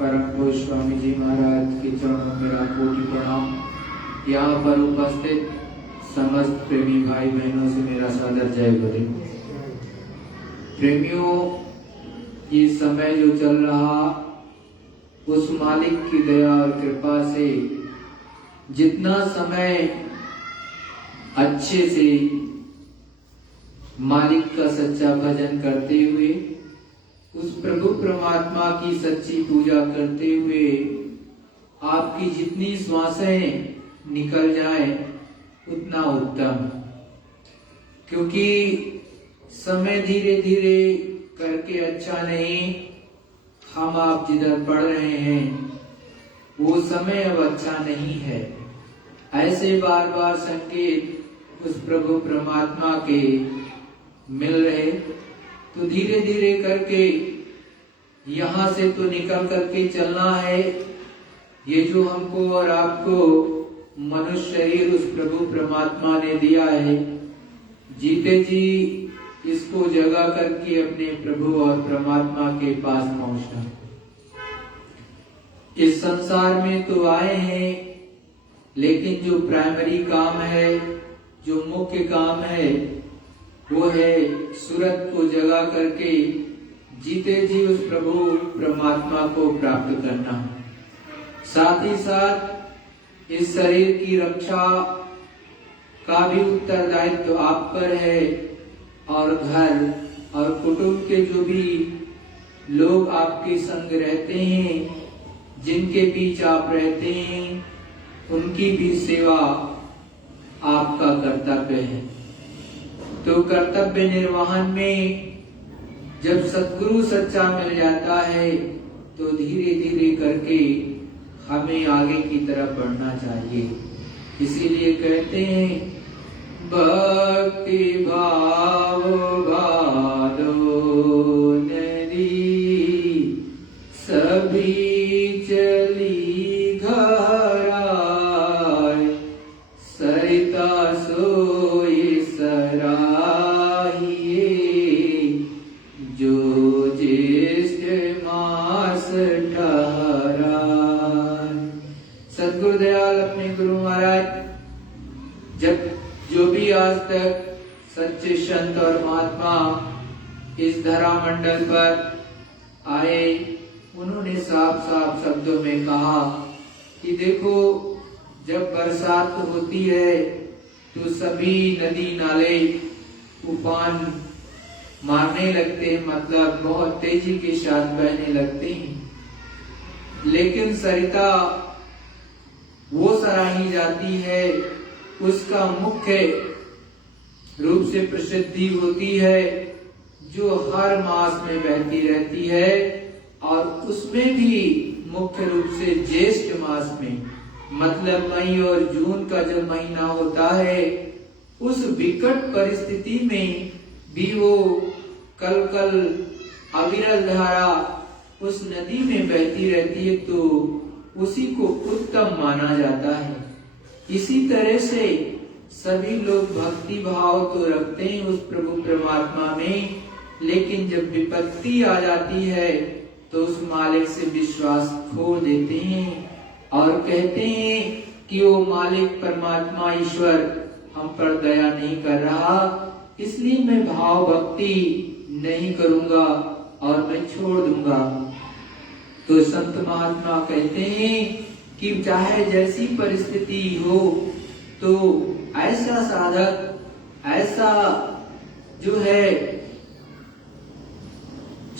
परम पूज्य स्वामी जी महाराज के चरणों में मेरा कोटि प्रणाम। यहाँ पर उपस्थित समस्त प्रेमी भाई बहनों से मेरा सादर जय गुरु। प्रेमियों, ये समय जो चल रहा उस मालिक की दया और कृपा से जितना समय अच्छे से मालिक का सच्चा भजन करते हुए उस प्रभु परमात्मा की सच्ची पूजा करते हुए आपकी जितनी श्वासें निकल जाएं उतना उत्तम, क्योंकि समय धीरे धीरे करके अच्छा नहीं। हम आप जिधर पढ़ रहे हैं वो समय अब अच्छा नहीं है। ऐसे बार बार संकेत उस प्रभु परमात्मा के मिल रहे तो धीरे धीरे करके यहाँ से तो निकल करके चलना है। ये जो हमको और आपको मनुष्य शरीर उस प्रभु परमात्मा ने दिया है, जीते जी इसको जगा करके अपने प्रभु और परमात्मा के पास पहुंचना। इस संसार में तो आए हैं, लेकिन जो प्राइमरी काम है, जो मुख्य काम है, वो है सूरत को जगा करके जीते जी उस प्रभु परमात्मा को प्राप्त करना। साथ ही साथ इस शरीर की रक्षा का भी उत्तरदायित्व आप पर है, और घर और कुटुंब के जो भी लोग आपके संग रहते हैं, जिनके बीच आप रहते हैं, उनकी भी सेवा आपका कर्तव्य है। तो कर्तव्य निर्वहन में जब सद्गुरु सच्चा मिल जाता है तो धीरे धीरे करके हमें आगे की तरफ बढ़ना चाहिए। इसीलिए कहते हैं भक्ति भाव बादो नदी सभी चली घराय सरिता सोई सराहिए जो ज्येष्ठ मास ठहराय। सद्गुरु दयाल अपने गुरु महाराज जब जो भी आज तक सच्चे संत और महात्मा इस धरा मंडल पर आए, उन्होंने साफ साफ शब्दों में कहा कि देखो, जब बरसात होती है तो सभी नदी नाले उफान मारने लगते हैं, मतलब बहुत तेजी के साथ बहने लगते हैं। लेकिन सरिता वो सराही जाती है, उसका मुख्य रूप से प्रसिद्धि होती है, जो हर मास में बहती रहती है, और उसमें भी मुख्य रूप से ज्येष्ठ मास में, मतलब मई और जून का जब महीना होता है, उस विकट परिस्थिति में भी वो कल कल अविरल धारा उस नदी में बहती रहती है, तो उसी को उत्तम माना जाता है। इसी तरह से सभी लोग भक्ति भाव तो रखते हैं उस प्रभु परमात्मा में, लेकिन जब विपत्ति आ जाती है तो उस मालिक से विश्वास खो देते हैं और कहते हैं कि वो मालिक परमात्मा ईश्वर हम पर दया नहीं कर रहा, इसलिए मैं भाव भक्ति नहीं करूंगा और मैं छोड़ दूंगा। तो संत महात्मा कहते हैं कि चाहे जैसी परिस्थिति हो, तो ऐसा साधक, ऐसा जो है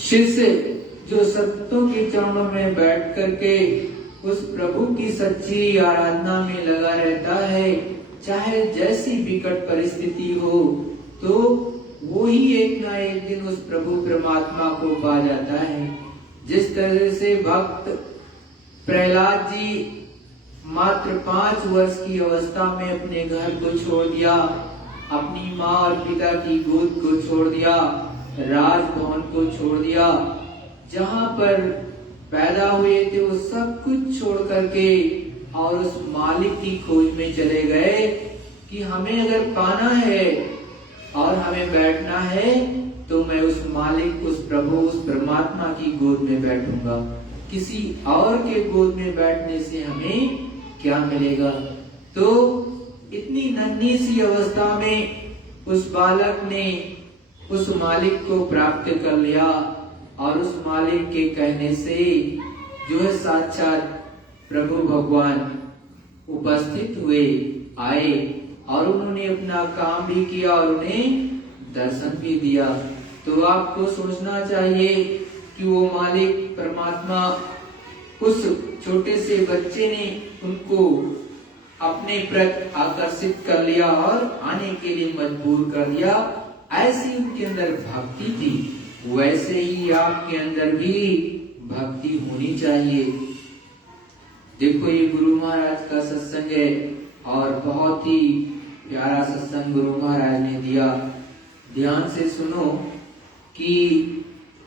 शिष्य, जो संतों के चरणों में बैठ करके उस प्रभु की सच्ची आराधना में लगा रहता है, चाहे जैसी विकट परिस्थिति हो, तो वो ही एक ना एक दिन उस प्रभु परमात्मा को पा जाता है। जिस तरह से भक्त प्रहलाद जी मात्र 5 वर्ष की अवस्था में अपने घर को छोड़ दिया, अपनी माँ और पिता की गोद को छोड़ दिया, राजभवन को छोड़ दिया, जहाँ पर पैदा हुए थे वो सब कुछ छोड़ करके और उस मालिक की खोज में चले गए कि हमें अगर पाना है और हमें बैठना है तो मैं उस मालिक, उस प्रभु, उस परमात्मा की गोद में बैठूंगा। किसी और के गोद में बैठने से हमें क्या मिलेगा। तो इतनी नन्ही सी अवस्था में उस बालक ने उस मालिक को प्राप्त कर लिया और उस मालिक के कहने से जो है साक्षात प्रभु भगवान उपस्थित हुए, आए और उन्होंने अपना काम भी किया और उन्हें दर्शन भी दिया। तो आपको सोचना चाहिए कि वो मालिक परमात्मा उस छोटे से बच्चे ने उनको अपने प्रति आकर्षित कर लिया और आने के लिए मजबूर कर दिया। ऐसी उनके अंदर भक्ति थी, वैसे ही आपके अंदर भी भक्ति होनी चाहिए। देखो ये गुरु महाराज का सत्संग है और बहुत ही प्यारा सत्संग गुरु महाराज ने दिया। ध्यान से सुनो कि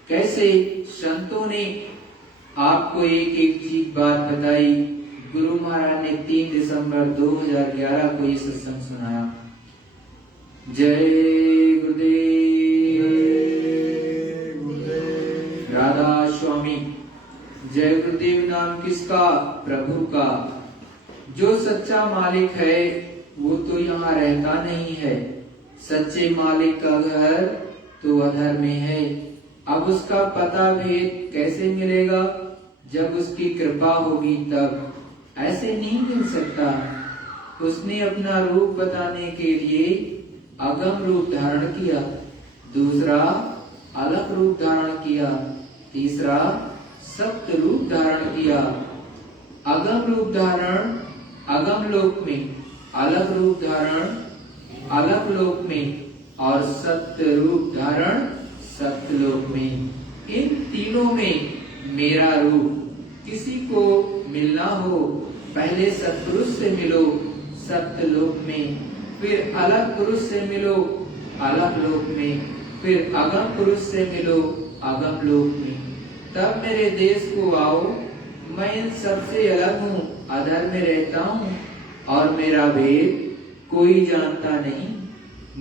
कैसे संतों ने आपको एक एक चीज बात बताई। गुरु महाराज ने 3 दिसंबर 2011 को ये सत्संग सुनाया। जय गुरुदेव, राधा स्वामी। जय गुरुदेव नाम किसका? प्रभु का। जो सच्चा मालिक है वो तो यहाँ रहता नहीं है। सच्चे मालिक का घर तो अधर में है। अब उसका पता भेद कैसे मिलेगा? जब उसकी कृपा होगी तब। ऐसे नहीं मिल सकता। उसने अपना रूप बताने के लिए अगम रूप धारण किया, दूसरा अलग रूप धारण किया, तीसरा सप्त रूप धारण किया। अगम रूप धारण अगम लोक में, अलग रूप धारण अलग लोक में और सत्य रूप धारण सत्य लोक में। इन तीनों में मेरा रूप। किसी को मिलना हो पहले सत्पुरुष से मिलो सत्य लोक में, फिर अलग पुरुष से मिलो अलग लोक में, फिर अगम पुरुष से मिलो अगम लोक में, तब मेरे देश को आओ। मैं इन सबसे अलग हूँ, अधर में रहता हूँ और मेरा भेद कोई जानता नहीं।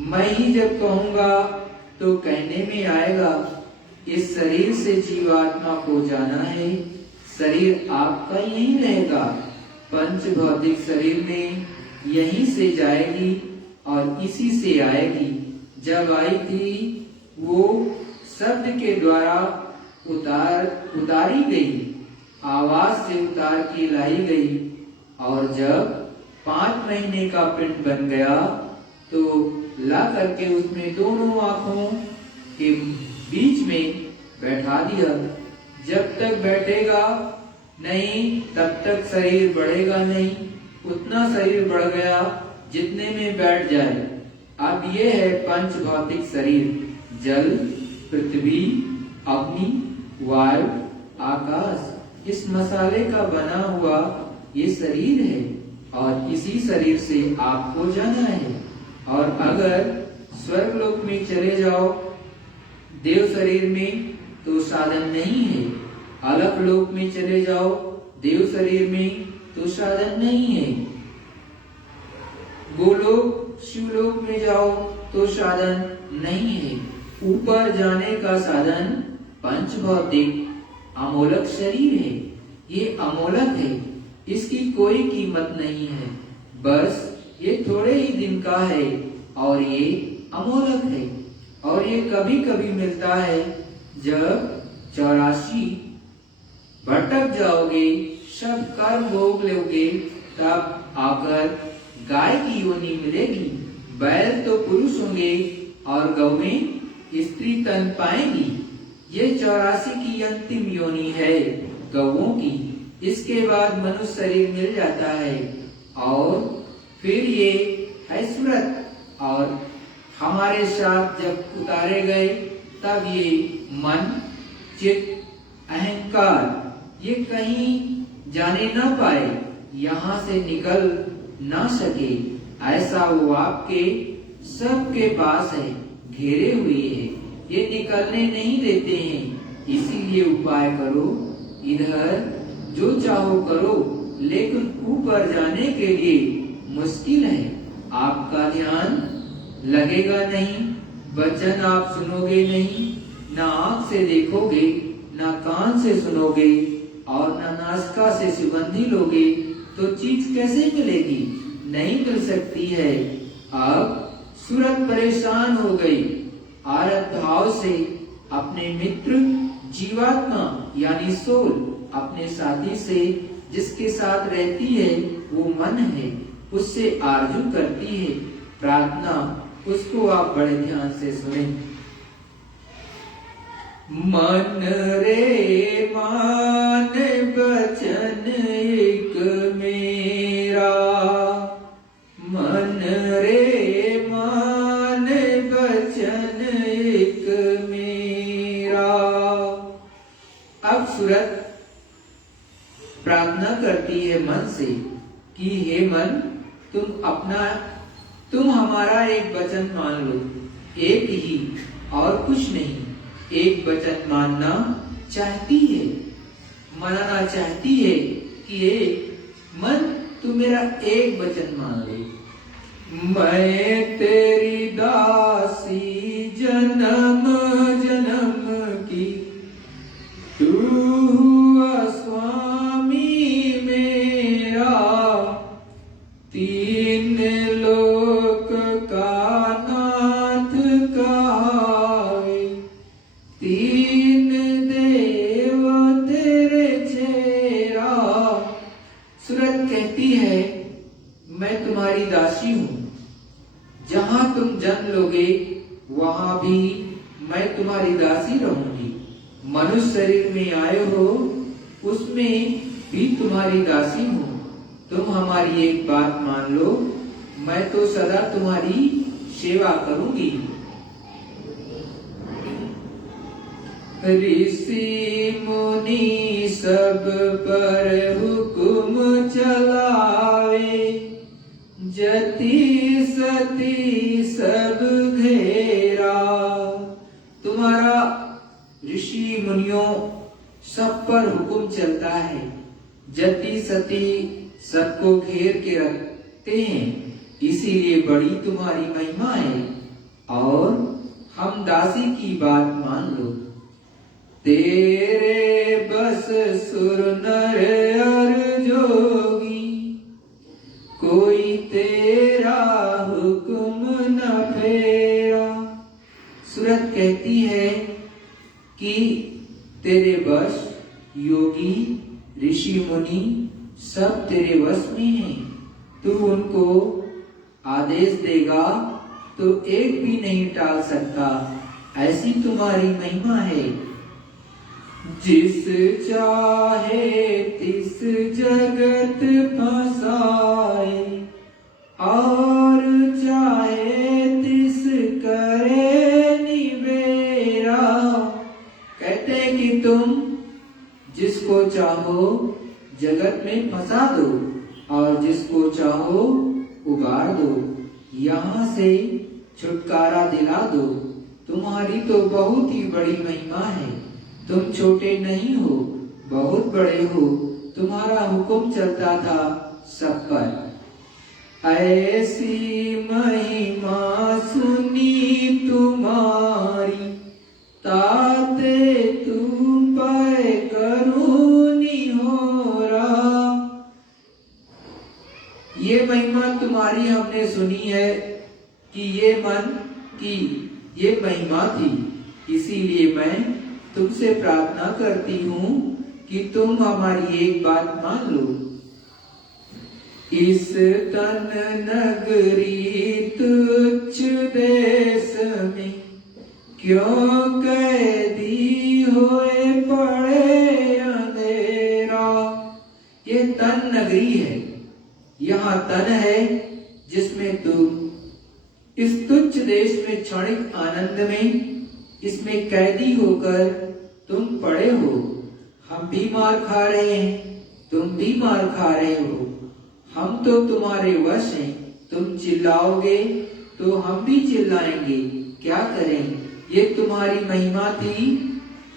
मैं ही जब कहूँगा तो कहने में आएगा। इस शरीर से जीवात्मा को जाना है। शरीर आपका यही रहेगा। पंच भौतिक शरीर में यहीं से जाएगी और इसी से आएगी। जब आई थी वो शब्द के द्वारा उतारी गई, आवाज से उतार के लाई गई। और जब 5 महीने का पिंड बन गया तो ला करके उसमें दोनों आंखों के बीच में बैठा दिया। जब तक बैठेगा नहीं तब तक शरीर बढ़ेगा नहीं। उतना शरीर बढ़ गया जितने में बैठ जाए। अब ये है पंच भौतिक शरीर, जल, पृथ्वी, अग्नि, वायु, आकाश। इस मसाले का बना हुआ ये शरीर है और इसी शरीर से आपको जाना है। और अगर स्वर्ग लोक में चले जाओ देव शरीर में तो साधन नहीं है। अलग लोक में चले जाओ देव शरीर में तो साधन नहीं है। गोलोक शिवलोक में जाओ तो साधन नहीं है। ऊपर जाने का साधन पंच भौतिक अमोलक शरीर है। ये अमोलक है, इसकी कोई कीमत नहीं है। बस ये थोड़े ही दिन का है और ये अमोलक है। और ये कभी कभी मिलता है जब 84 भटक जाओगे, सब कर्म भोग लोगे, तब आकर गाय की योनि मिलेगी। बैल तो पुरुष होंगे और गौएं स्त्री तन पाएंगी। ये 84 की अंतिम योनि है गौओं की। इसके बाद मनुष्य शरीर मिल जाता है और फिर ये है स्मृत। और हमारे साथ जब उतारे गए तब ये मन, चित्त, अहंकार ये कहीं जाने ना पाए, यहाँ से निकल ना सके। ऐसा वो आपके सबके पास है, घेरे हुए है, ये निकलने नहीं देते हैं। इसीलिए उपाय करो, इधर जो चाहो करो, लेकिन ऊपर जाने के लिए मुश्किल है। आपका ध्यान लगेगा नहीं, वचन आप सुनोगे नहीं, ना आंख से देखोगे, ना कान से सुनोगे और न नासिका से सुगंधी लोगे तो चीज कैसे मिलेगी? नहीं मिल सकती है। अब सूरत परेशान हो गई। आरत भाव से अपने मित्र जीवात्मा यानी सोल, अपने साथी से जिसके साथ रहती है वो मन है, उससे आरजू करती है प्रार्थना। उसको आप बड़े ध्यान से सुने। मन रे मान बचन एक मेरा, मन रे मान बचन एक मेरा। अब सूरत प्रार्थना करती है मन से कि हे मन, तुम हमारा एक वचन मान लो, एक ही और कुछ नहीं। एक वचन मानना चाहती है, मनाना चाहती है कि हे मन, तू मेरा एक वचन मान ले। मैं तेरी दासी जन्म जन्म की, तू हुआ स्वामी मेरा। तीन लोक का नाथ कहावे, तीन देव तेरे चेरा। सूरत कहती है मैं तुम्हारी दासी हूँ, जहां तुम जन्म लोगे वहां भी मैं तुम्हारी दासी रहूंगी। मनुष्य शरीर में आए हो उसमें भी तुम्हारी दासी हूँ। तुम हमारी एक बात मान लो, मैं तो सदा तुम्हारी सेवा करूंगी। ऋषि मुनि सब पर हुक्म चलावे, जति सती सब घेरा। तुम्हारा ऋषि मुनियों सब पर हुक्म चलता है, जति सती सबको घेर के रखते हैं, इसीलिए बड़ी तुम्हारी महिमा है। और हम दासी की बात मान लो। तेरे बस सुर नर अर जोगी, कोई तेरा हुक्म न फेरा। सूरत कहती है कि तेरे बस योगी ऋषि मुनि सब तेरे वश में हैं। तू उनको आदेश देगा तो एक भी नहीं टाल सकता, ऐसी तुम्हारी महिमा है। जिस चाहे तिस जगत फसाए, और चाहे तिस करे निबेरा। कहते हैं कि तुम जिसको चाहो जगत में फंसा दो और जिसको चाहो उगाड़ दो, यहाँ से छुटकारा दिला दो। तुम्हारी तो बहुत ही बड़ी महिमा है। तुम छोटे नहीं हो, बहुत बड़े हो। तुम्हारा हुक्म चलता था सब पर। ऐसी महिमा सुनी तुम्हारी, ताते तुम पर करूनी हो रहा। ये महिमा तुम्हारी हमने सुनी है कि ये मन की ये महिमा थी, इसीलिए मैं तुमसे प्रार्थना करती हूँ कि तुम हमारी एक बात मान लो। इस तन नगरी तुच्छ देश में, क्यों कैदी होए पड़े अंधेरा। ये तन नगरी है, यहाँ तन है जिसमें तुम इस तुच्छ देश में क्षणिक आनंद में इसमें कैदी होकर तुम पड़े हो। हम भी मार खा रहे हैं, तुम भी मार खा रहे हो। हम तो तुम्हारे वश हैं। तुम चिल्लाओगे तो हम भी चिल्लाएंगे। क्या करें, ये तुम्हारी महिमा थी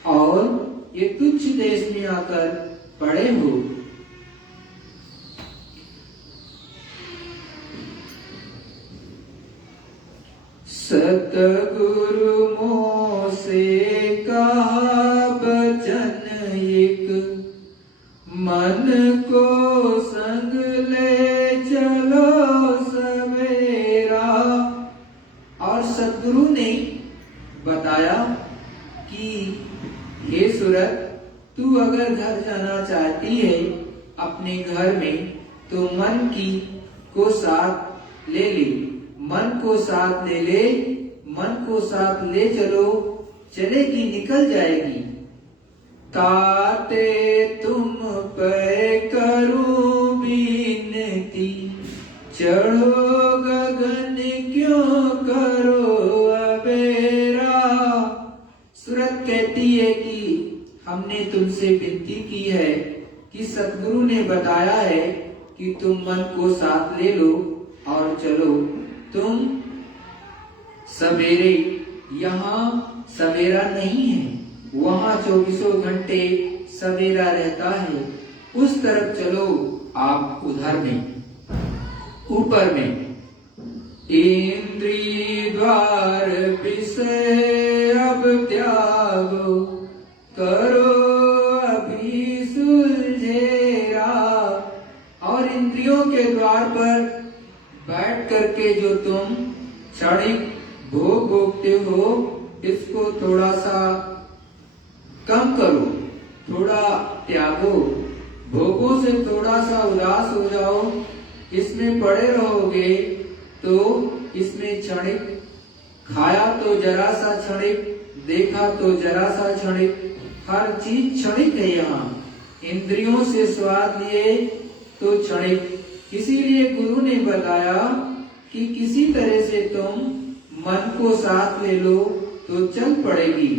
और ये तुच्छ देश में आकर पड़े हो। सतगुरु मोसे कहा बचन एक, मन को संग ले चलो सवेरा। और सद्गुरु ने बताया कि हे सूरत, तू अगर घर जाना चाहती है अपने घर में तो मन को साथ ले ले, मन को साथ ले ले, मन को साथ ले चलो, चलेगी निकल जाएगी। ताते तुम पे करूं विनती, चढ़ो गगन क्यों करो अबेरा। सूरत कहती है कि हमने तुमसे विनती की है कि सतगुरु ने बताया है कि तुम मन को साथ ले लो और चलो। तुम सवेरे, यहाँ सवेरा नहीं है, वहाँ 24 घंटे सवेरा रहता है। उस तरफ चलो, आप उधर में, ऊपर में। इंद्रिय द्वार विषय अब त्यागो, करो अभी सुलझेरा। और इंद्रियों के द्वार पर बैठ करके जो तुम क्षणिक भोग भोगते हो, इसको थोड़ा सा कम करो, थोड़ा त्यागो, भोगों से थोड़ा सा उदास हो जाओ। इसमें पड़े रहोगे तो इसमें क्षणिक, खाया तो जरा सा क्षणिक, देखा तो जरा सा क्षणिक, हर चीज क्षणिक है। यहाँ इंद्रियों से स्वाद लिए तो क्षणिक। इसीलिए गुरु ने बताया कि किसी तरह से तुम मन को साथ ले लो तो चल पड़ेगी,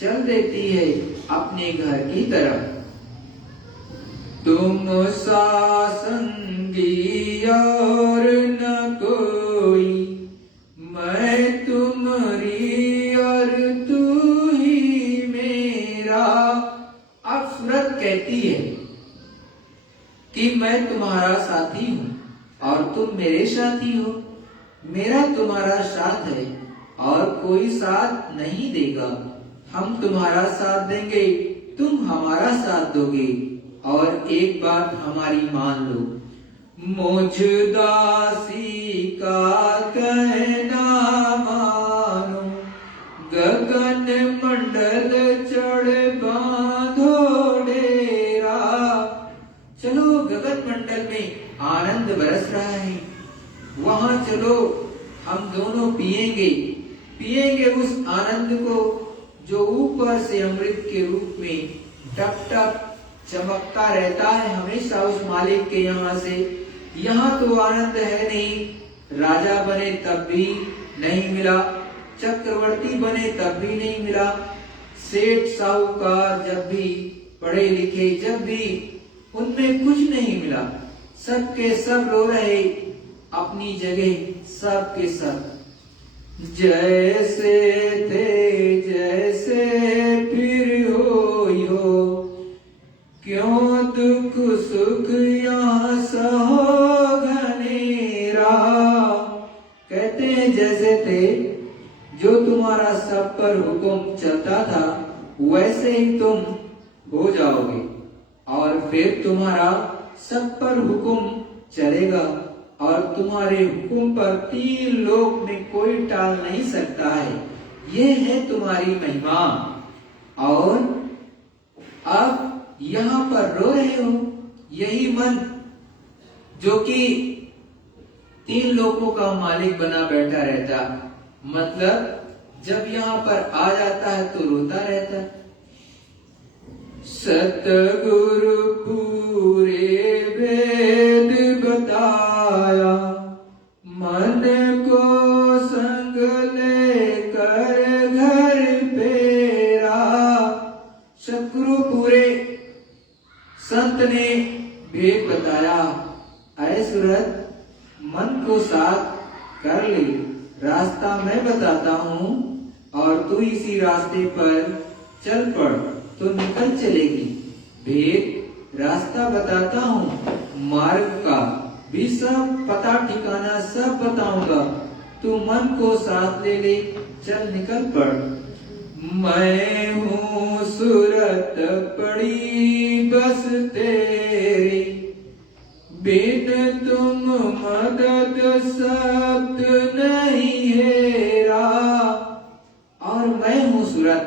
चल देती है अपने घर की तरफ। तुम सासंगी और न कोई, मैं तुम्हारी और तू ही मेरा। अब सूरत कहती है कि मैं तुम्हारा साथी हूँ और तुम मेरे साथी हो। मेरा तुम्हारा साथ है और कोई साथ नहीं देगा। हम तुम्हारा साथ देंगे, तुम हमारा साथ दोगे। और एक बात हमारी मान लो, मुझ दासी का कहना मानो, गगन मंडल चढ़ बांधो डेरा। चलो, गगन मंडल में आनंद बरस रहा है, वहां चलो, हम दोनों पिएंगे उस आनंद को जो ऊपर से अमृत के रूप में टप टप चमकता रहता है हमेशा उस मालिक के यहाँ से। यहाँ तो आनंद है नहीं। राजा बने तब भी नहीं मिला, चक्रवर्ती बने तब भी नहीं मिला, सेठ साहूकार जब भी पढ़े लिखे जब भी, उनमें कुछ नहीं मिला। सबके सब रो रहे अपनी जगह, सब के सब जैसे थे जैसे फिर हो, क्यों दुख सुख यहाँ सहो घनेरा। कहते हैं जैसे थे, जो तुम्हारा सब पर हुक्म चलता था वैसे ही तुम हो जाओगे और फिर तुम्हारा सब पर हुक्म चलेगा और तुम्हारे हुक्म पर 3 लोक में कोई टाल नहीं सकता है। ये है तुम्हारी महिमा। और अब यहाँ पर रो रहे हो, यही मन जो कि 3 लोकों का मालिक बना बैठा रहता, मतलब जब यहाँ पर आ जाता है तो रोता रहता। सतगुरु पूरे वेद बताया, मन को संग लेकर घर फेरा। सतगुरु पूरे संत ने वेद बताया, ऐ सूरत, मन को साथ कर ले, रास्ता मैं बताता हूँ और तू इसी रास्ते पर चल पड़ तो निकल चलेगी। भेद रास्ता बताता हूँ, मार्ग का भी सब पता ठिकाना सब बताऊंगा। तू मन को साथ ले ले, चल निकल पड़। मैं हूँ सूरत पड़ी बस तेरी, बिन तुम मदद शब्द नहीं हेरा। और मैं हूँ सूरत,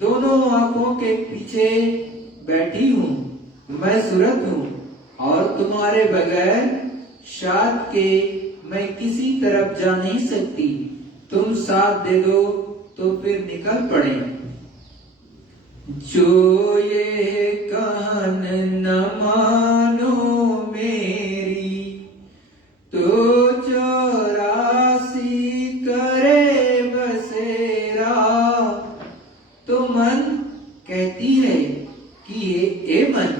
दोनों आंखों के पीछे बैठी हूँ। मैं सूरत हूँ और तुम्हारे बगैर साथ के मैं किसी तरफ जा नहीं सकती। तुम साथ दे दो तो फिर निकल पड़े। जो ये कहन न मानो मेरी, तो 84 करे बसेरा। तो मन कहती है कि ए मन,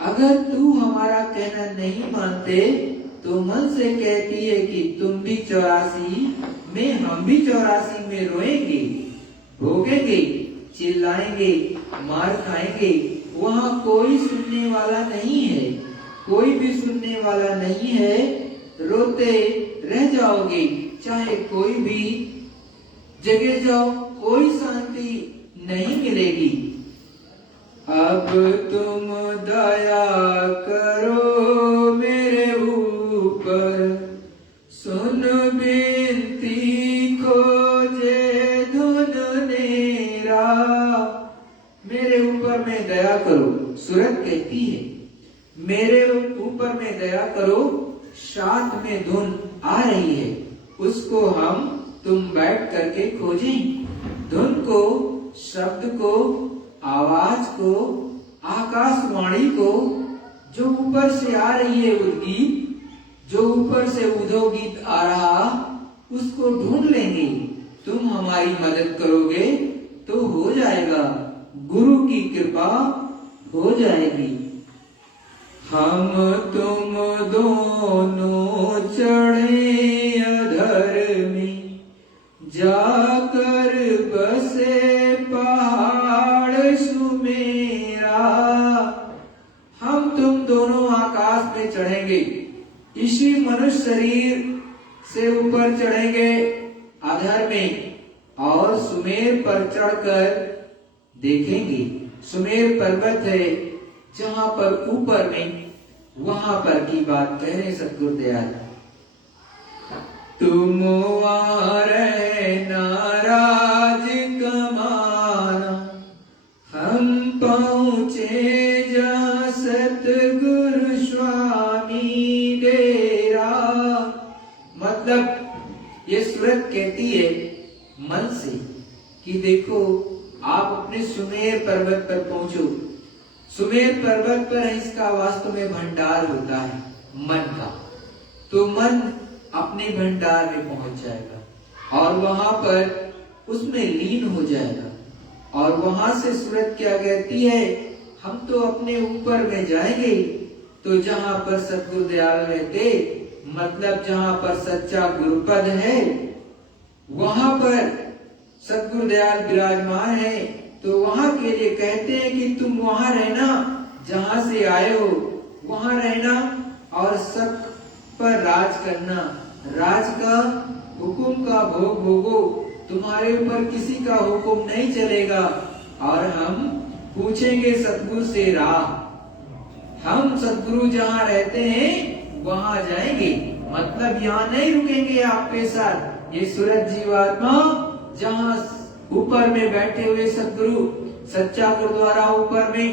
अगर तू हमारा कहना नहीं मानते तो मन से कहती है कि तुम भी 84 में, हम भी 84 में रोएंगे, भोगेंगे, चिल्लाएंगे, मार खाएंगे। वहाँ कोई सुनने वाला नहीं है, कोई भी सुनने वाला नहीं है। रोते रह जाओगे, चाहे कोई भी जगह जाओ, कोई शांति नहीं मिलेगी। अब तुम दया करो मेरे ऊपर, सुन बिनती खोजे धुन नेरा। मेरे ऊपर में दया करो, सूरत कहती है मेरे ऊपर में दया करो। साथ में धुन आ रही है, उसको हम तुम बैठ करके खोजें। धुन को, शब्द को, आवाज को, आकाशवाणी को, जो ऊपर से आ रही है उद्गीत, जो ऊपर से उद्धव गीत आ रहा, उसको ढूंढ लेंगे। तुम हमारी मदद करोगे तो हो जाएगा, गुरु की कृपा हो जाएगी। हम तुम दोनों चढ़े अधर में, जाकर बसे पहाड़ सुमेरा। हम तुम दोनों आकाश में चढ़ेंगे, इसी मनुष्य शरीर से ऊपर चढ़ेंगे अधर में, और सुमेर पर चढ़कर देखेंगे। सुमेर पर्वत है जहाँ पर ऊपर में, वहां पर की बात कह रहे सतगुरुदयाल। तुम वहाँ रहना राज कमाना, हम पहुँचे जहाँ सतगुरु स्वामी डेरा। मतलब ये सूरत कहती है मन से कि देखो आप अपने सुमेर पर्वत पर पहुंचो। सुमेर पर्वत पर इसका वास्तव में भंडार होता है मन का। तो मन अपने भंडार में पहुंच जाएगा और वहां पर उसमें लीन हो जाएगा। और वहां से सूरत क्या कहती है, हम तो अपने ऊपर में जाएंगे। तो जहां पर सतगुरुदयाल रहते, मतलब जहां पर सच्चा गुरुपद है, वहां पर सतगुरुदयाल विराजमान है। तो वहां के लिए कहते हैं कि तुम वहां रहना, जहां से आए हो वहां रहना, और सब पर राज करना। राज का, हुकुम का भोग भोगो, तुम्हारे ऊपर किसी का हुकुम नहीं चलेगा। और हम पूछेंगे सतगुरु से राह। हम सतगुरु जहाँ रहते हैं वहां जाएंगे, मतलब यहाँ नहीं रुकेंगे आपके साथ। ये सूरत जीवात्मा जहाँ ऊपर में बैठे हुए सतगुरु, सच्चा गुरुद्वारा ऊपर में,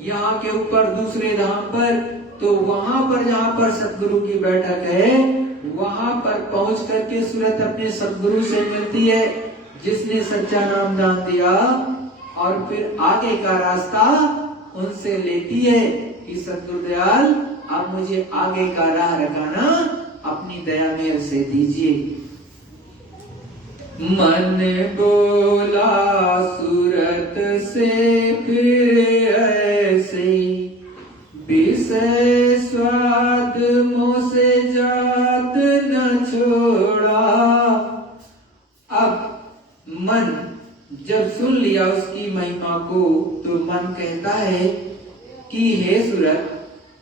यहाँ के ऊपर दूसरे धाम पर, तो वहां पर जहाँ पर सतगुरु की बैठक है, वहां पर पहुंच करके सूरत अपने सतगुरु से मिलती है, जिसने सच्चा नाम दान दिया। और फिर आगे का रास्ता उनसे लेती है कि सतगुरुदयाल आप मुझे आगे का राह रखाना, अपनी दया मेरे से दीजिए। मन बोला सूरत से फिर ऐसे, विषय स्वाद मुँह से जात न छोड़ा। अब मन जब सुन लिया उसकी महिमा को, तो मन कहता है कि हे सूरत,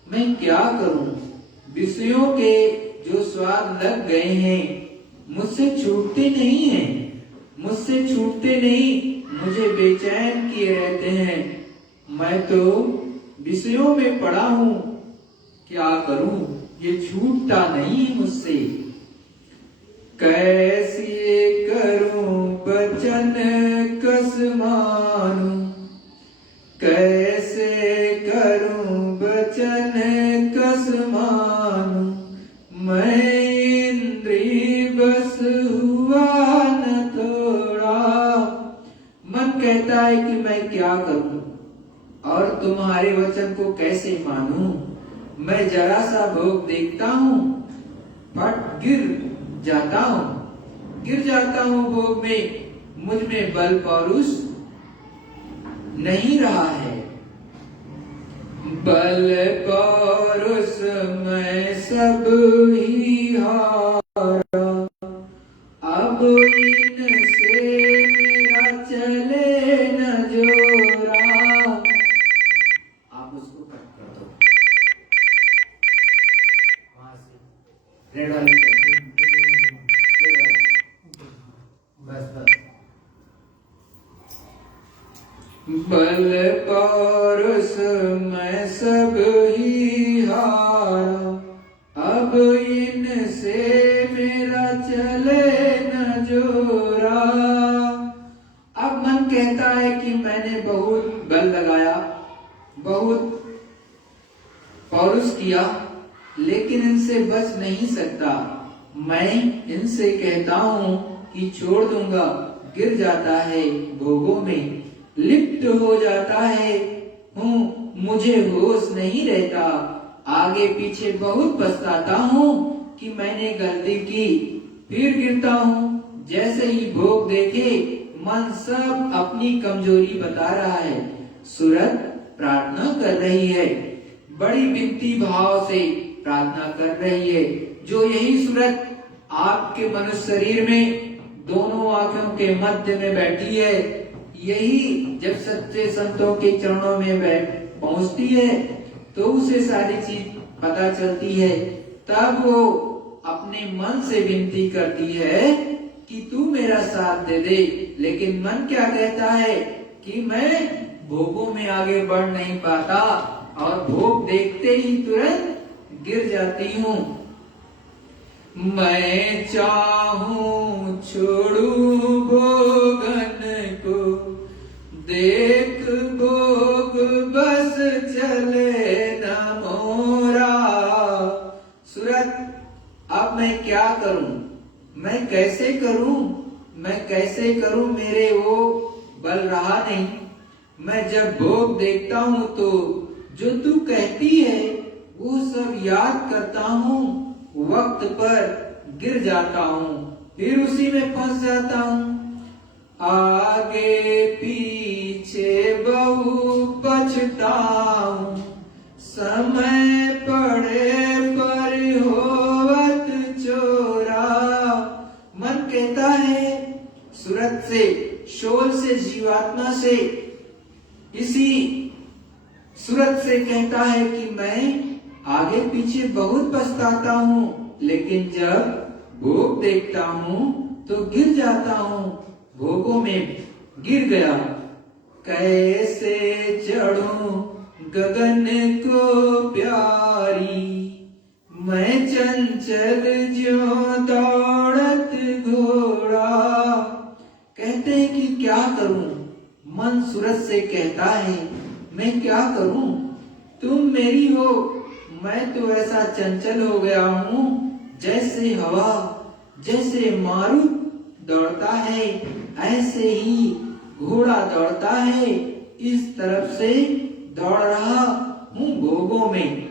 मैं क्या करूं? विषयों के जो स्वाद लग गए हैं मुझसे छूटते नहीं हैं, मुझसे छूटते नहीं, मुझे बेचैन किए रहते हैं। मैं तो विषयों में पड़ा हूँ, क्या करूं, ये छूटता नहीं मुझसे। कैसे करूं बचन कस मानूं, कैसे करूं बचन कस मानूं, मैं इंद्री बस हुआ न थोड़ा। मन कहता है कि मैं क्या करूं और तुम्हारे वचन को कैसे मानूं। मैं जरा सा भोग देखता हूं, फट गिर जाता हूं भोग में। मुझ में बल पौरुष नहीं रहा है। बल पौरुष मैं सब ही हारा, अब इनसे मेरा चले न जोरा। आप उसको कट कर दो, वहां से रेड वाली बस। बल पौरुष मैं सब ही हारा, अब इनसे मेरा चले न जोरा। अब मन कहता है कि मैंने बहुत बल लगाया, बहुत पौरुष किया, लेकिन इनसे बच नहीं सकता। मैं इनसे कहता हूं कि छोड़ दूंगा, गिर जाता है भोगों में, लिप्त हो जाता है हूँ, मुझे होश नहीं रहता। आगे पीछे बहुत पछताता हूँ कि मैंने गलती की, फिर गिरता हूँ। जैसे ही भोग देखे मन सब अपनी कमजोरी बता रहा है। सूरत प्रार्थना कर रही है, बड़ी विनती भाव से प्रार्थना कर रही है। जो यही सूरत आपके मनुष्य शरीर में दोनों आंखों के मध्य में बैठी है, यही जब सच्चे संतों के चरणों में पहुंचती है तो उसे सारी चीज पता चलती है। तब वो अपने मन से विनती करती है कि तू मेरा साथ दे दे। लेकिन मन क्या कहता है कि मैं भोगों में आगे बढ़ नहीं पाता और भोग देखते ही तुरंत गिर जाती हूँ। मैं चाहूं छोड़ू भोगन को, देख भोग बस चले न मोरा। सूरत अब मैं क्या करूं, मैं कैसे करूं, मैं कैसे करूं, मेरे वो बल रहा नहीं। मैं जब भोग देखता हूं तो जो तू कहती है वो सब याद करता हूं, वक्त पर गिर जाता हूँ, फिर उसी में फंस जाता हूँ। आगे पीछे बहु पछताऊं, समय पड़े पर होवत चोरा। मन कहता है सूरत से, शोल से, जीवात्मा से, इसी सूरत से कहता है कि मैं आगे पीछे बहुत पछताता हूँ, लेकिन जब भोग देखता हूँ तो गिर जाता हूँ, भोगों में गिर गया। कैसे चढ़ूं गगन को प्यारी, मैं चंचल ज्यों दौड़त घोड़ा। कहते हैं कि क्या करूं, मन सूरत से कहता है मैं क्या करूं, तुम मेरी हो, मैं तो ऐसा चंचल हो गया हूँ जैसे हवा, जैसे मारुत दौड़ता है ऐसे ही घोड़ा दौड़ता है। इस तरफ से दौड़ रहा हूँ भोगों में।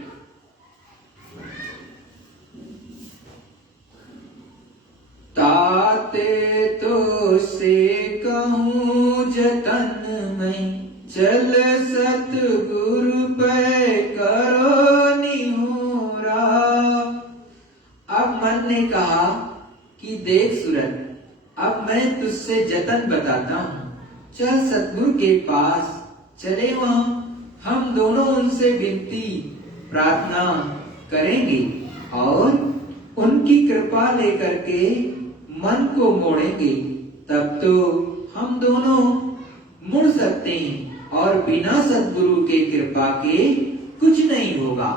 ताते तो से कहूँ जतन में, चल सतगुरु पे करो निहोरा। अब मन ने कहा कि देख सूरत, अब मैं तुझसे जतन बताता हूँ, चल सतगुरु के पास चले, वहां हम दोनों उनसे विनती प्रार्थना करेंगे और उनकी कृपा लेकर के मन को मोड़ेंगे। तब तो हम दोनों मुड़ सकते हैं और बिना सतगुरु के कृपा के कुछ नहीं होगा।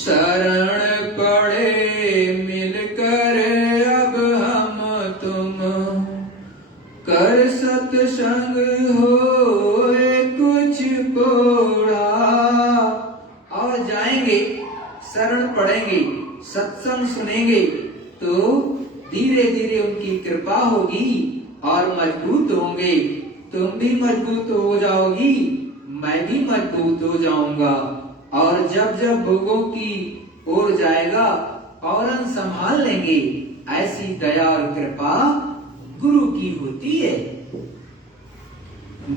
शरण पड़े मिलकर अब हम तुम, कर सत्संग होए कुछ पोड़ा। और जाएंगे, शरण पड़ेंगे, सत्संग सुनेंगे तो धीरे धीरे उनकी कृपा होगी और मजबूत होंगे। तुम भी मजबूत हो जाओगी, मैं भी मजबूत हो जाऊंगा। और जब जब भोगों की ओर जाएगा फौरन संभाल लेंगे। ऐसी दया और कृपा गुरु की होती है।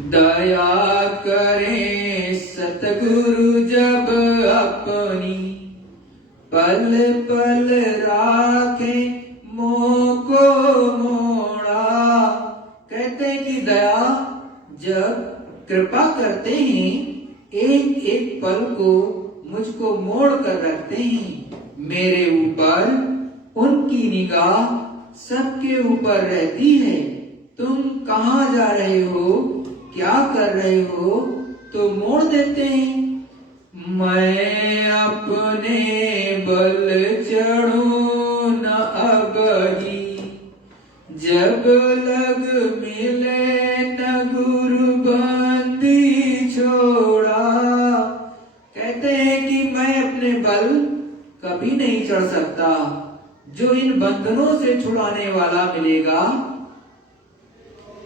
दया करें सतगुरु जब अपनी, पल पल राखे मोह को मोड़ा। कहते हैं कि दया जब कृपा करते हैं, एक एक पल को मुझको मोड़ कर रखते हैं। मेरे ऊपर उनकी निगाह सबके ऊपर रहती है। तुम कहाँ जा रहे हो, क्या कर रहे हो, तो मोड़ देते हैं। मैं अपने बल चढ़ूं न अबही, जब लग मिले न गुरु बंदी छोड़ा। कहते हैं कि मैं अपने बल कभी नहीं चढ़ सकता। जो इन बंधनों से छुड़ाने वाला मिलेगा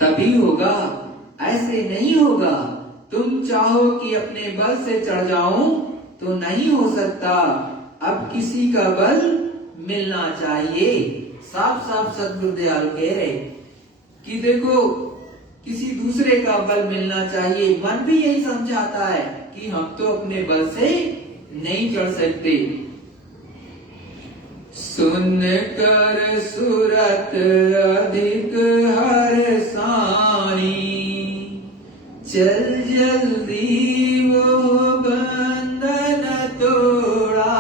तभी होगा, ऐसे नहीं होगा। तुम चाहो कि अपने बल से चढ़ जाऊं तो नहीं हो सकता। अब किसी का बल मिलना चाहिए। साफ साफ सद्गुरुदयाल कह रहे कि देखो किसी दूसरे का बल मिलना चाहिए। मन भी यही समझाता है कि हम तो अपने बल से नहीं चढ़ सकते। सुन कर सुरत अधिक हर सानी, चल जल्दी वो बंधन तोड़ा।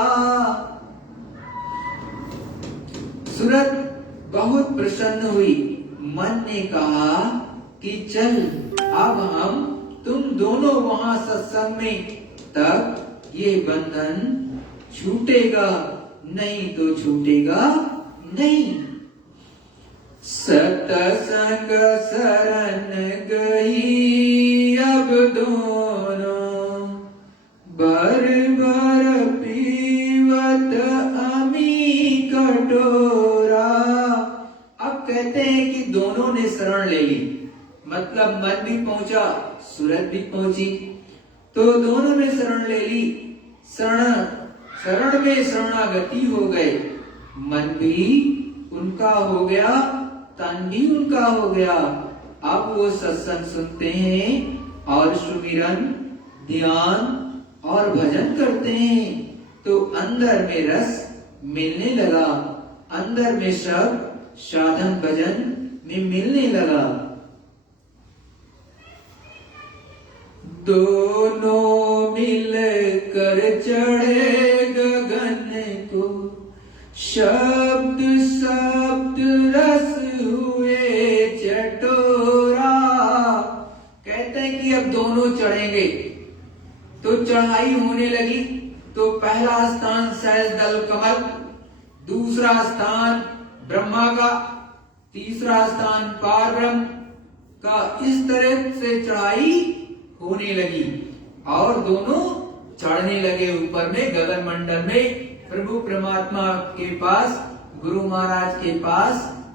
सूरत बहुत प्रसन्न हुई। मन ने कहा कि चल अब हम तुम दोनों वहां सत्संग में, तब ये बंधन छूटेगा, नहीं तो छूटेगा नहीं। सतसंग शरण गई अब दोनों, भर भर पीवत अमी कटोरा। अब कहते हैं कि दोनों ने शरण ले ली, मतलब मन भी पहुंचा, सूरत भी पहुंची, तो दोनों ने शरण ले ली। शरण में शरणागति हो गए। मन भी उनका हो गया, तन भी उनका हो गया। अब वो सत्संग सुनते हैं और सुमिरन, ध्यान और भजन करते हैं, तो अंदर में रस मिलने लगा, अंदर में शब्द साधन भजन में मिलने लगा। दोनों मिलकर चढ़े गगन को, शब्द शब्द रस हुए चटोरा। कहते हैं कि अब दोनों चढ़ेंगे, तो चढ़ाई होने लगी। तो पहला स्थान सहज दल कमल, दूसरा स्थान ब्रह्मा का, तीसरा स्थान पार ब्रह्म का। इस तरह से चढ़ाई होने लगी और दोनों चढ़ने लगे ऊपर में गगन मंडल में, प्रभु परमात्मा के पास, गुरु महाराज के पास,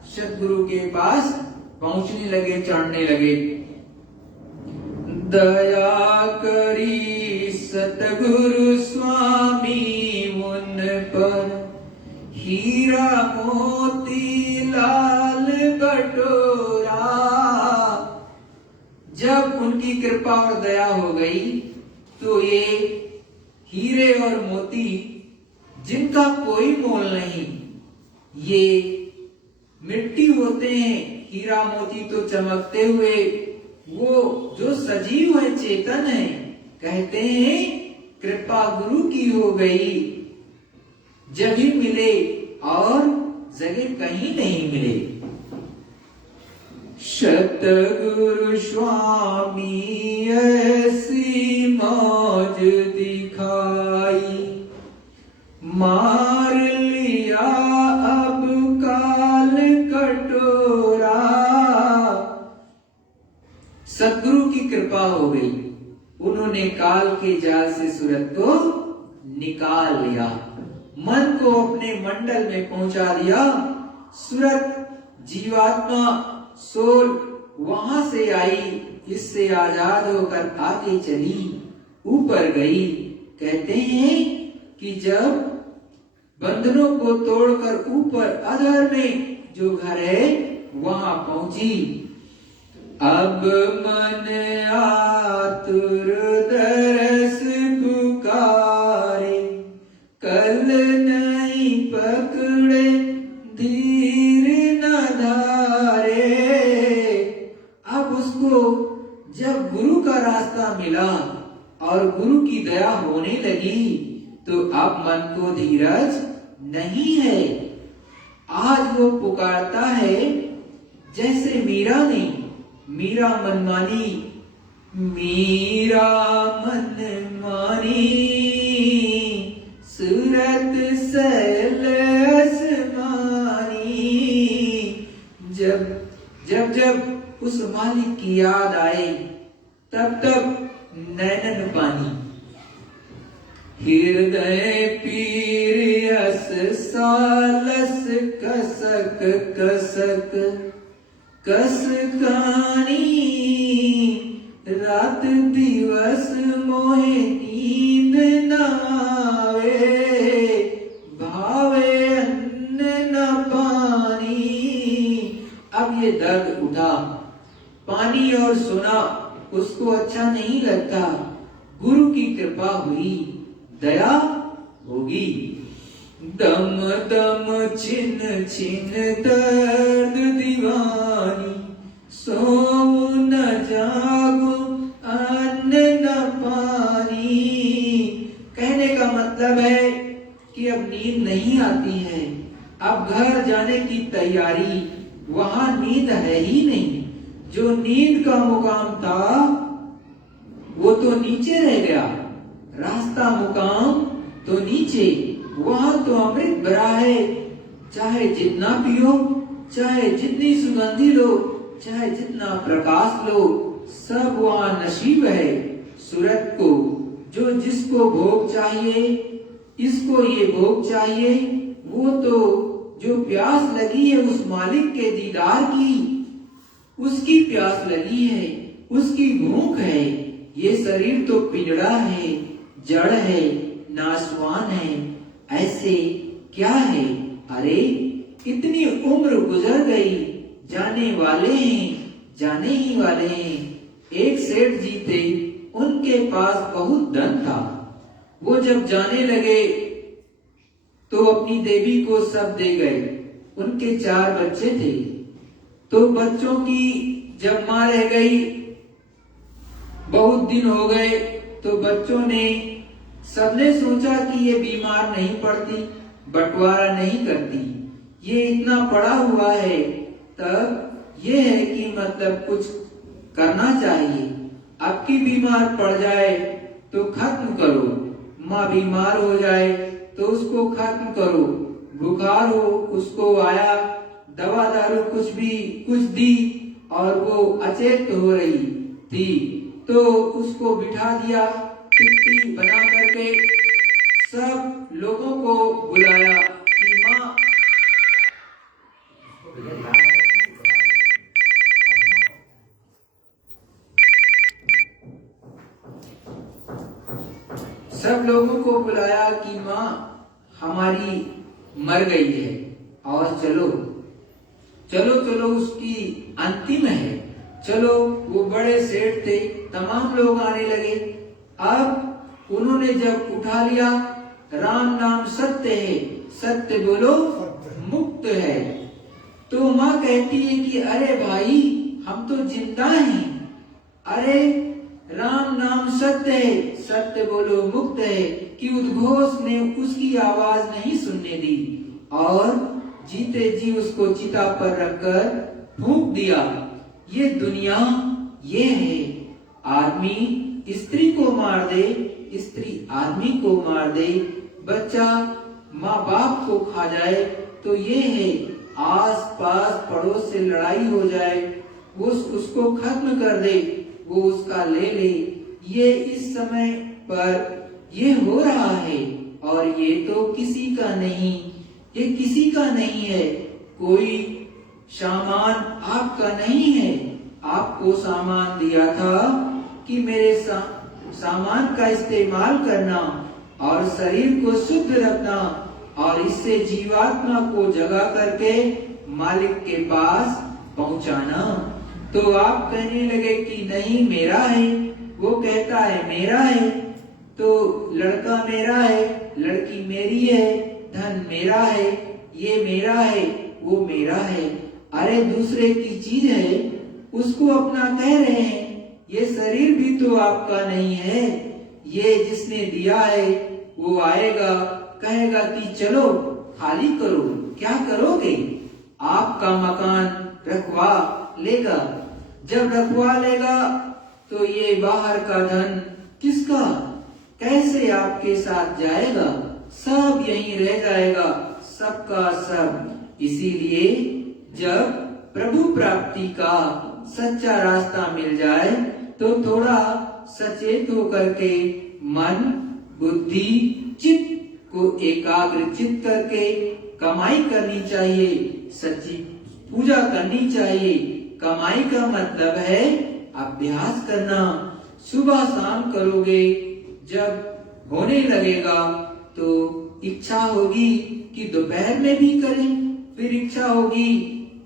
सतगुरु के पास पहुंचने लगे, चढ़ने लगे। दया करी सतगुरु स्वामी उन पर, हीरा मोती लाल बटोरा। जब उनकी कृपा और दया हो गई तो ये हीरे और मोती जिनका कोई मोल नहीं, ये मिट्टी होते हैं। हीरा मोती तो चमकते हुए, वो जो सजीव है, चेतन है। कहते हैं कृपा गुरु की हो गई, जब ही मिले और जगह कहीं नहीं मिले। सतगुरु स्वामी ऐसी मौज दिखाई, मार लिया अब काल कटोरा। सदगुरु की कृपा हो गई, उन्होंने काल के जाल से सूरत को निकाल लिया, मन को अपने मंडल में पहुंचा दिया। सूरत जीवात्मा सोल वहां से आई, इससे आजाद होकर आगे चली, ऊपर गई। कहते हैं कि जब बंधनों को तोड़कर ऊपर अधर में जो घर है वहां पहुंची। अब मन आतुर दरस पुकारे, कल नहीं पकड़े धीर न धारे। अब उसको जब गुरु का रास्ता मिला और गुरु की दया होने लगी तो अब मन को धीरज नहीं है। आज वो पुकारता है जैसे मीरा ने, मीरा मनमानी, मीरा मनमानी सूरत सैल आसमानी। जब जब जब उस मालिक की याद आए तब तब नैनन पानी। हृदय पीर अस सालस कसक कसक कसकानी। रात दिवस मोहे नींद न आवे, भावे अन्न न पानी। अब ये दर्द उठा, पानी और सोना उसको अच्छा नहीं लगता। गुरु की कृपा हुई, दया होगी। दम दम छिन छिन दर्द दीवानी, सो न जागो अन्न न पानी। कहने का मतलब है कि अब नींद नहीं आती है, अब घर जाने की तैयारी, वहां नींद है ही नहीं। जो नींद का मुकाम था वो तो नीचे रह गया, रास्ता मुकाम तो नीचे, वहां तो अमृत भरा है। चाहे जितना पियो, चाहे जितनी सुगंधी लो, चाहे जितना प्रकाश लो, सब वहां नसीब है। सूरत को जो जिसको भोग चाहिए, इसको ये भोग चाहिए, वो तो जो प्यास लगी है उस मालिक के दीदार की, उसकी प्यास लगी है, उसकी भूख है। ये शरीर तो पिंजड़ा है, जड़ है, नाशवान है, ऐसे क्या है। अरे इतनी उम्र गुजर गई, जाने वाले हैं, जाने ही वाले हैं। एक सेठ जी थे, उनके पास बहुत धन था। वो जब जाने लगे तो अपनी देवी को सब दे गए। उनके 4 बच्चे थे, तो बच्चों की जब मां रह गई, बहुत दिन हो गए, तो बच्चों ने सबने सोचा कि ये बीमार नहीं पड़ती, बंटवारा नहीं करती, ये इतना पड़ा हुआ है, तब ये है कि मतलब कुछ करना चाहिए। अब की बीमार पड़ जाए तो खत्म करो, माँ बीमार हो जाए तो उसको खत्म करो, बुखार हो उसको आया, दवा दारू कुछ दी और वो अचेत हो रही थी, तो उसको बिठा दिया, टिकटी बना करके सब लोगों को बुलाया कि माँ सब लोगों को बुलाया कि माँ हमारी मर गई है और चलो चलो चलो उसकी अंतिम है। चलो वो बड़े सेठ थे, तमाम लोग आने लगे। अब उन्होंने जब उठा लिया, राम नाम सत्य है, सत्य बोलो मुक्त है। तो माँ कहती है कि अरे भाई हम तो जिंदा हैं, अरे राम नाम सत्य है, सत्य बोलो मुक्त है, कि उद्घोष ने उसकी आवाज नहीं सुनने दी और जीते जी उसको चिता पर रखकर फूंक दिया। ये दुनिया ये है, आदमी स्त्री को मार दे, स्त्री आदमी को मार दे, बच्चा माँ बाप को खा जाए तो ये है, आस पास पड़ोस से लड़ाई हो जाए, वो उसको खत्म कर दे, वो उसका ले ले। ये इस समय पर ये हो रहा है और ये तो किसी का नहीं, ये किसी का नहीं है। कोई सामान आपका नहीं है। आपको सामान दिया था कि मेरे सामान का इस्तेमाल करना और शरीर को शुद्ध रखना और इससे जीवात्मा को जगा करके मालिक के पास पहुंचाना। तो आप कहने लगे कि नहीं मेरा है, वो कहता है मेरा है, तो लड़का मेरा है, लड़की मेरी है, धन मेरा है, ये मेरा है, वो मेरा है। अरे दूसरे की चीज है, उसको अपना कह रहे हैं। ये शरीर भी तो आपका नहीं है। ये जिसने दिया है वो आएगा, कहेगा कि चलो खाली करो। क्या करोगे? आपका मकान रखवा लेगा। जब रखवा लेगा तो ये बाहर का धन किसका, कैसे आपके साथ जाएगा? सब यहीं रह जाएगा, सबका सब। इसीलिए जब प्रभु प्राप्ति का सच्चा रास्ता मिल जाए तो थोड़ा सचेत होकर के मन, बुद्धि, चित्त को एकाग्रचित करके कमाई करनी चाहिए, सच्ची पूजा करनी चाहिए। कमाई का मतलब है अभ्यास करना। सुबह शाम करोगे, जब होने लगेगा तो इच्छा होगी कि दोपहर में भी करें, फिर इच्छा होगी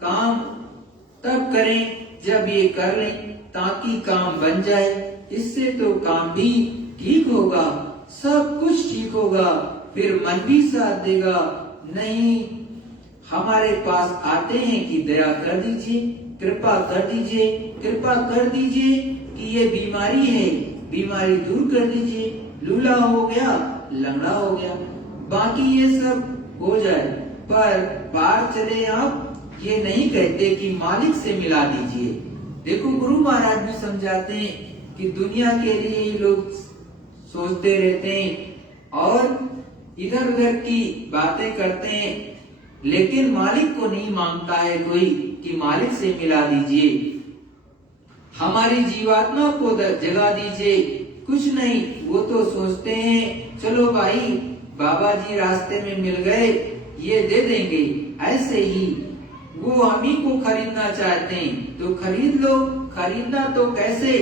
काम तब करें जब ये कर लें ताकि काम बन जाए। इससे तो काम भी ठीक होगा, सब कुछ ठीक होगा, फिर मन भी साथ देगा। नहीं, हमारे पास आते हैं कि दया कर दीजिए, कृपा कर दीजिए, कृपा कर दीजिए कि ये बीमारी है, बीमारी दूर कर दीजिए, लूला हो गया, लंगड़ा हो गया, बाकी ये सब हो जाए। पर बाहर चले आप, ये नहीं कहते कि मालिक से मिला दीजिए। देखो गुरु महाराज भी समझाते हैं कि दुनिया के लिए ही लोग सोचते रहते हैं और इधर उधर की बातें करते हैं, लेकिन मालिक को नहीं मांगता है कोई कि मालिक से मिला दीजिए, हमारी जीवात्मा को जगा दीजिए। कुछ नहीं, वो तो सोचते हैं चलो भाई बाबा जी रास्ते में मिल गए, ये दे देंगे। ऐसे ही वो हम ही को खरीदना चाहते हैं तो खरीद लो। खरीदना तो कैसे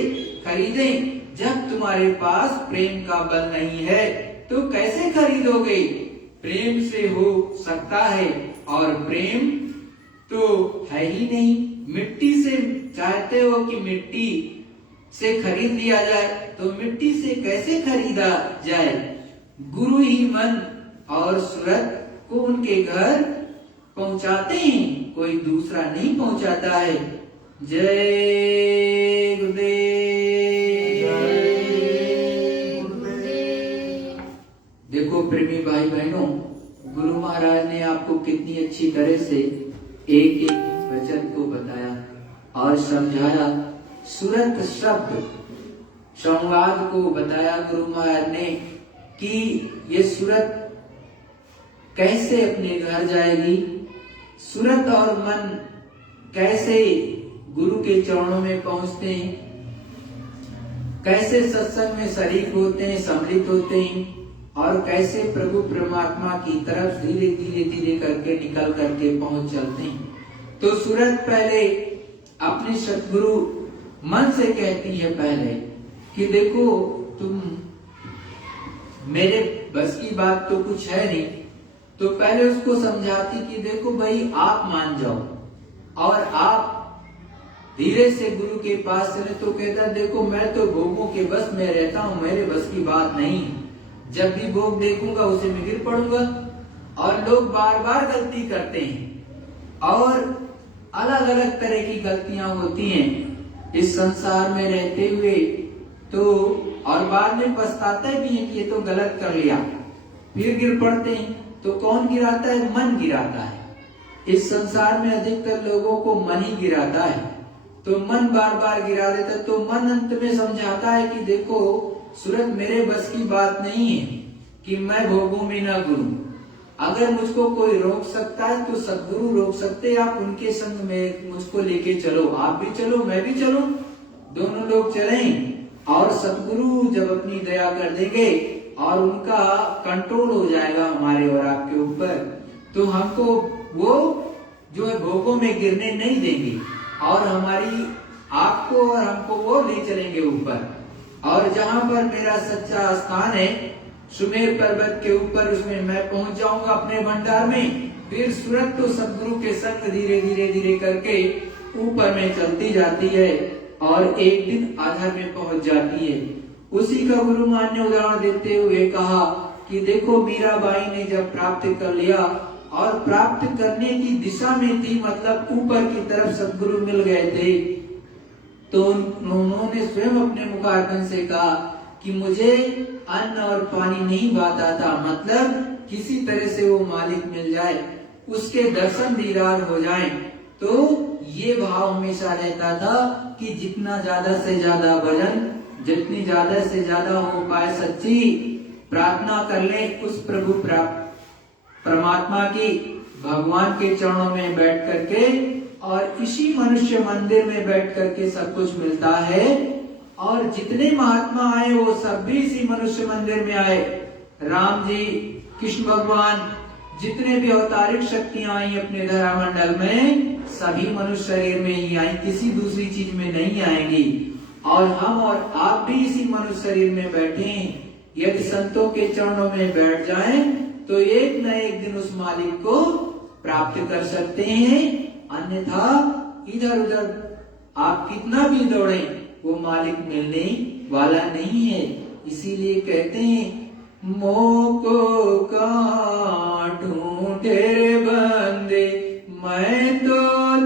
खरीदें? जब तुम्हारे पास प्रेम का बल नहीं है तो कैसे खरीदोगे? प्रेम से हो सकता है और प्रेम तो है ही नहीं। मिट्टी से चाहते हो कि मिट्टी से खरीद लिया जाए, तो मिट्टी से कैसे खरीदा जाए? गुरु ही मन और सूरत को उनके घर पहुंचाते हैं, कोई दूसरा नहीं पहुंचाता है। जय गुरुदेव। देखो प्रेमी भाई बहनों, गुरु महाराज ने आपको कितनी अच्छी तरह से एक एक वचन को बताया और समझाया। सूरत शब्द संवाद को बताया गुरु महाराज ने कि ये सूरत कैसे अपने घर जाएगी, सूरत और मन कैसे गुरु के चरणों में पहुंचते हैं, कैसे सत्संग में शरीक होते हैं, सम्मिलित होते हैं और कैसे प्रभु परमात्मा की तरफ धीरे धीरे धीरे करके निकल करके पहुंच चलते हैं। तो सूरत पहले अपने सतगुरु मन से कहती है पहले कि देखो तुम, मेरे बस की बात तो कुछ है नहीं, तो पहले उसको समझाती कि देखो भाई आप मान जाओ और आप धीरे से गुरु के पास चले। तो कहता देखो मैं तो भोगों के बस में रहता हूँ, मेरे बस की बात नहीं। जब भी भोग देखूंगा उसे में गिर पड़ूंगा। और लोग बार बार गलती करते हैं और अलग अलग तरह की गलतियां होती हैं इस संसार में रहते हुए, तो और बाद में पछताते भी हैं कि ये तो गलत कर लिया, फिर गिर पड़ते हैं। तो कौन गिराता है? मन गिराता है। इस संसार में अधिकतर लोगों को मन ही गिराता है, तो मन बार बार गिरा देता है। तो मन अंत में समझाता है कि देखो सूरत मेरे बस की बात नहीं है कि मैं भोगों में ना गुरु, अगर मुझको कोई रोक सकता है तो सदगुरु रोक सकते हैं। आप उनके संग में मुझको लेके चलो, आप भी चलो मैं भी चलूं, दोनों लोग चलें और सदगुरु जब अपनी दया कर देंगे और उनका कंट्रोल हो जाएगा हमारे और आपके ऊपर, तो हमको वो जो है भोगों में गिरने नहीं देंगे और हमारी आपको और हमको वो ले चलेंगे ऊपर। और जहां पर मेरा सच्चा स्थान है सुमेर पर्वत के ऊपर, उसमें मैं पहुंच जाऊंगा अपने भंडार में। फिर सूरत तो सदगुरु के संग धीरे धीरे धीरे करके ऊपर में चलती जाती है और एक दिन आधार में पहुंच जाती है। उसी का गुरु मान ने उदाहरण देते हुए कहा कि देखो मीराबाई ने जब प्राप्त कर लिया और प्राप्त करने की दिशा में थी, मतलब ऊपर की तरफ सदगुरु मिल गए थे, तो उन्होंने स्वयं अपने मुखारबंद से कहा कि मुझे अन्न और पानी नहीं बाता था, मतलब किसी तरह से वो मालिक मिल जाए, उसके दर्शन दीदार हो जाएं। तो ये भाव हमेशा रहता था कि जितना ज्यादा से ज्यादा भजन, जितनी ज्यादा से ज्यादा हो पाए सच्ची प्रार्थना कर ले उस प्रभु परमात्मा की, भगवान के चरणों में बैठ करके, और इसी मनुष्य मंदिर में बैठ करके सब कुछ मिलता है। और जितने महात्मा आए वो सब भी इसी मनुष्य मंदिर में आए। राम जी, कृष्ण भगवान, जितने भी अवतारिक शक्तियां आई अपने धरा मंडल में, सभी मनुष्य शरीर में ही आई, किसी दूसरी चीज में नहीं आएंगी। और हम और आप भी इसी मनुष्य शरीर में बैठे हैं। यदि संतों के चरणों में बैठ जाएं तो एक न एक दिन उस मालिक को प्राप्त कर सकते हैं, अन्यथा इधर उधर आप कितना भी दौड़े वो मालिक मिलने वाला नहीं है। इसीलिए कहते हैं मोको काटूं तेरे बंदे, मैं तो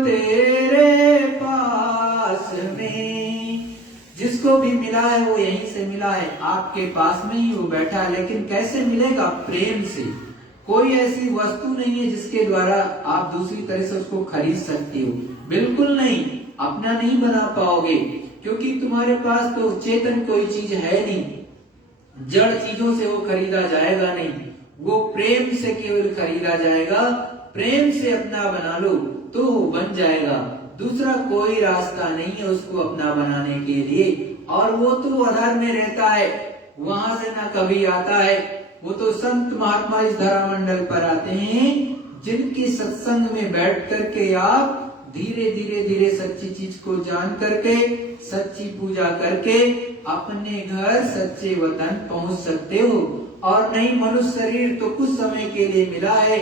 तेरे पास में। जिसको भी मिला है वो यहीं से मिला है, आपके पास में ही वो बैठा है। लेकिन कैसे मिलेगा? प्रेम से। कोई ऐसी वस्तु नहीं है जिसके द्वारा आप दूसरी तरह से उसको खरीद सकते हो, बिल्कुल नहीं, अपना नहीं बना पाओगे, क्योंकि तुम्हारे पास तो चेतन कोई चीज है नहीं, जड़ चीजों से वो खरीदा जाएगा नहीं, वो प्रेम से केवल खरीदा जाएगा। प्रेम से अपना बना लो तो बन जाएगा, दूसरा कोई रास्ता नहीं है उसको अपना बनाने के लिए। और वो तो आधार में रहता है, वहां से ना कभी आता है। वो तो संत महात्मा इस धरा मंडल पर आते हैं, जिनके सत्संग में बैठ करके आप धीरे धीरे धीरे सच्ची चीज को जान करके, सच्ची पूजा करके अपने घर सच्चे वतन पहुंच सकते हो। और नहीं, मनुष्य शरीर तो कुछ समय के लिए मिला है।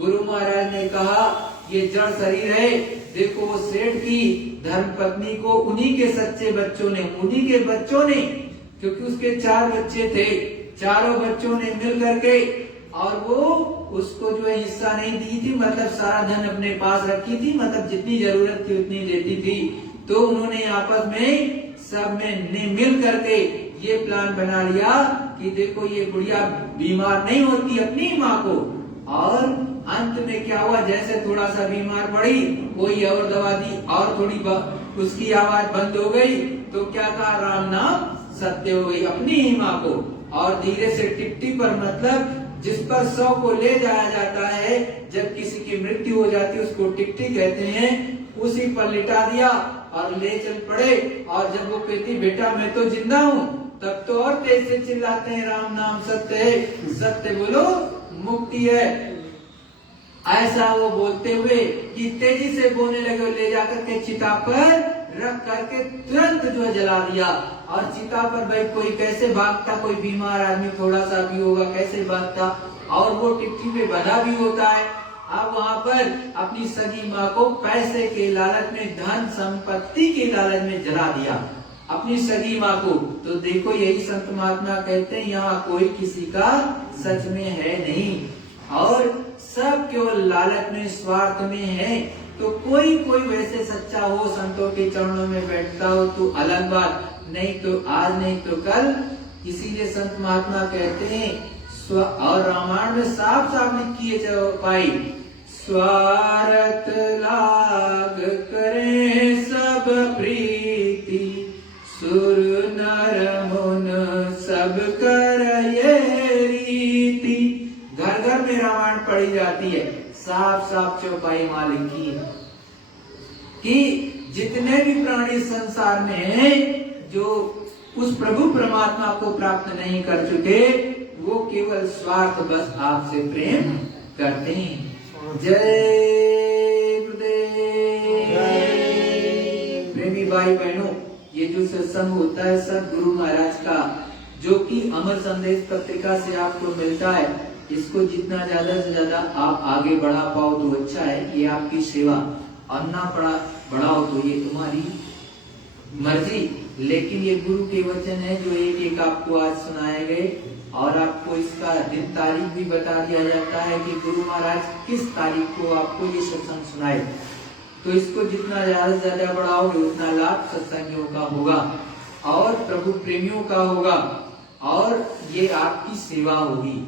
गुरु महाराज ने कहा ये जड़ शरीर है, देखो वो सेठ की धर्म पत्नी को उन्हीं के सच्चे बच्चों ने, उन्हीं के बच्चों ने, क्योंकि उसके 4 बच्चे थे, चारों बच्चों ने मिल करके और वो उसको जो है हिस्सा नहीं दी थी, मतलब सारा धन अपने पास रखी थी, मतलब जितनी जरूरत थी उतनी देती थी। तो उन्होंने आपस में सब में ने मिल करके ये प्लान बना लिया कि देखो ये बुढ़िया बीमार नहीं होती अपनी माँ को। और अंत में क्या हुआ, जैसे थोड़ा सा बीमार पड़ी, कोई और दवा दी और थोड़ी उसकी आवाज बंद हो गई, तो क्या कहा, राम नाम सत्य हो गई अपनी ही माँ को। और धीरे से टिकटी पर, मतलब जिस पर 100 को ले जाया जाता है, जब किसी की मृत्यु हो जाती है उसको टिकटी कहते हैं, उसी पर लिटा दिया और ले चल पड़े। और जब वो कहती बेटा मैं तो जिंदा हूँ, तब तो और तेज से चिल्लाते हैं राम नाम सत्य है, सत्य बोलो मुक्ति है। ऐसा वो बोलते हुए कि तेजी से बोलने लगे, ले जाकर के चिता पर रख करके तुरंत जो है जला दिया। और चिता पर भाई कोई कैसे भागता, कोई बीमार आदमी थोड़ा सा भी होगा कैसे भागता, और वो टिकटी पे बंधा भी होता है। अब वहां पर अपनी सगी माँ को पैसे के लालच में, धन संपत्ति के लालच में जला दिया अपनी सगी माँ को। तो देखो यही संत महात्मा कहते हैं, यहाँ कोई किसी का सच में है नहीं, और सब केवल लालच में, स्वार्थ में है। तो कोई कोई वैसे सच्चा हो, संतों के चरणों में बैठता हो तो अलग बात, नहीं तो आज नहीं तो कल। इसीलिए संत महात्मा कहते हैं, और रामायण में साफ साफ लिखी है पाई, स्वार्थ लाग करे सब प्रीति, सुर नर मुन सब कर ये रीति। घर घर में रामायण पढ़ पढ़ी जाती है, साफ साफ चौपाई मां लिखी है कि जितने भी प्राणी संसार में हैं जो उस प्रभु परमात्मा को प्राप्त नहीं कर चुके, वो केवल स्वार्थ बस आपसे प्रेम करते हैं। जय गुरुदेव। प्रेमी भाई बहनों, ये जो सत्संग होता है सब गुरु महाराज का, जो कि अमर संदेश पत्रिका से आपको मिलता है, इसको जितना ज्यादा से ज्यादा आप आगे बढ़ा पाओ तो अच्छा है। ये आपकी सेवा, और ना बढ़ाओ तो ये तुम्हारी मर्जी, लेकिन ये गुरु के वचन है जो एक एक आपको आज सुनाए गए, और आपको इसका दिन तारीख भी बता दिया जाता है कि गुरु महाराज किस तारीख को आपको ये सत्संग सुनाए। तो इसको जितना ज्यादा से ज्यादा बढ़ाओगे उतना लाभ सत्संगियों का होगा और प्रभु प्रेमियों का होगा, और ये आपकी सेवा होगी,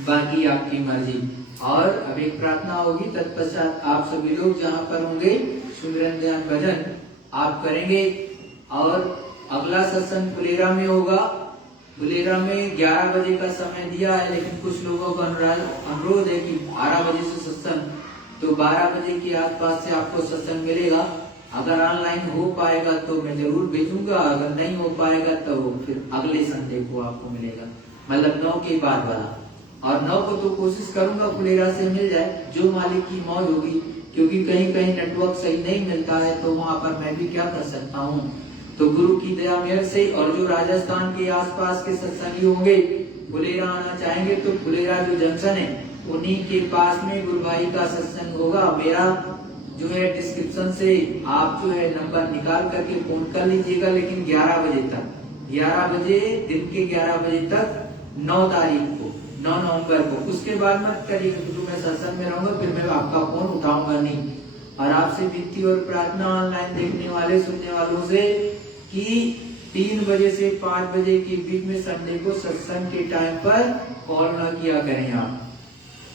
बाकी आपकी मर्जी। और अब एक प्रार्थना होगी, तत्पश्चात आप सभी लोग जहाँ पर होंगे सुमिरन ध्यान भजन आप करेंगे। और अगला सत्संग फुलेरा में होगा। फुलेरा में 11 बजे का समय दिया है, लेकिन कुछ लोगों का अनुरोध है कि 12 बजे से सत्संग, तो 12 बजे के आसपास से आपको सत्संग मिलेगा। अगर ऑनलाइन हो पाएगा तो मैं जरूर भेजूंगा, अगर नहीं हो पाएगा तो फिर अगले संडे को आपको मिलेगा, मतलब 9 के बाद वाला। और 9 को तो कोशिश करूंगा फुलेरा से मिल जाए, जो मालिक की मौज होगी, क्योंकि कहीं कहीं नेटवर्क सही नहीं मिलता है, तो वहां पर मैं भी क्या कर सकता हूँ। तो गुरु की दया मेहर से, और जो राजस्थान के आसपास के सत्संगी होंगे फुलेरा आना चाहेंगे तो फुलेरा जो जंक्शन है उन्हीं के पास में गुरु भाई का सत्संग होगा। मेरा जो है डिस्क्रिप्शन से आप जो है नंबर निकाल करके फोन कर लीजिएगा, लेकिन 11 बजे तक, 11 बजे दिन के 11 बजे तक 9 तारीख को, 9 नवंबर को। उसके बाद मत करिए, क्योंकि मैं सत्संग में रहूंगा, फिर मैं आपका फोन उठाऊंगा नहीं। और आपसे विनती और प्रार्थना ऑनलाइन देखने वाले सुनने वालों से कि 3 बजे से 5 बजे के बीच में संडे को सत्संग के टाइम पर कॉल न किया करें आप।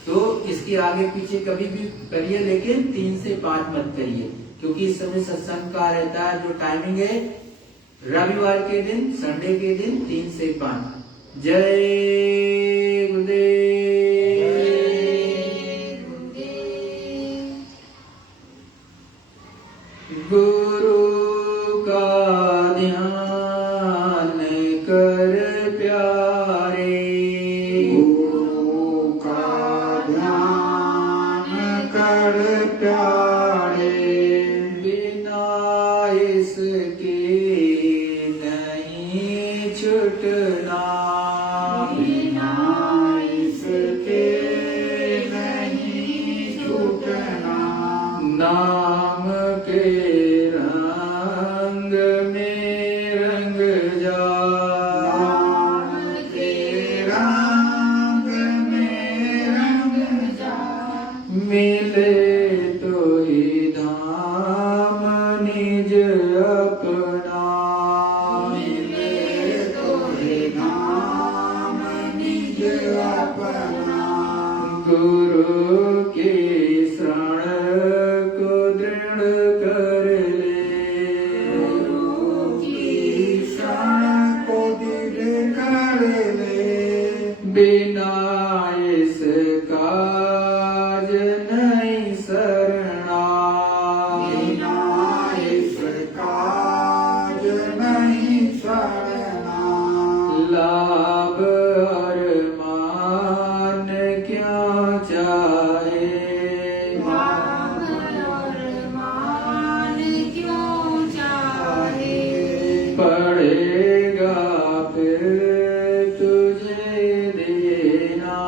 तो इसके आगे पीछे कभी भी करिए, लेकिन 3 से 5 मत करिए, क्योंकि इस समय सत्संग का रहता है जो टाइमिंग है रविवार के दिन, संडे के दिन 3 से 5। जय गुरुदेव। गुरु का ध्यान कर प्यारे, गुरु का ध्यान कर प्यारे, बिना इसके नहीं छूटना, बिना इसके नहीं छूटना। नाम के रंग में रंग जा, नाम के रंग में रंग जा, मिले तो ही धाम निज अपना, मिले तो हे नाम निज अपना। गुरु के शरण को दृढ़ कर ले, गुरु की शरण को दृढ़ कर ले, बिना इस काज नहीं सरना, बिना इस काज नहीं सरना। लाभ और मान क्यों चाहे, मान और मान क्यों चाहे, पड़ेगा फिर तुझे देना,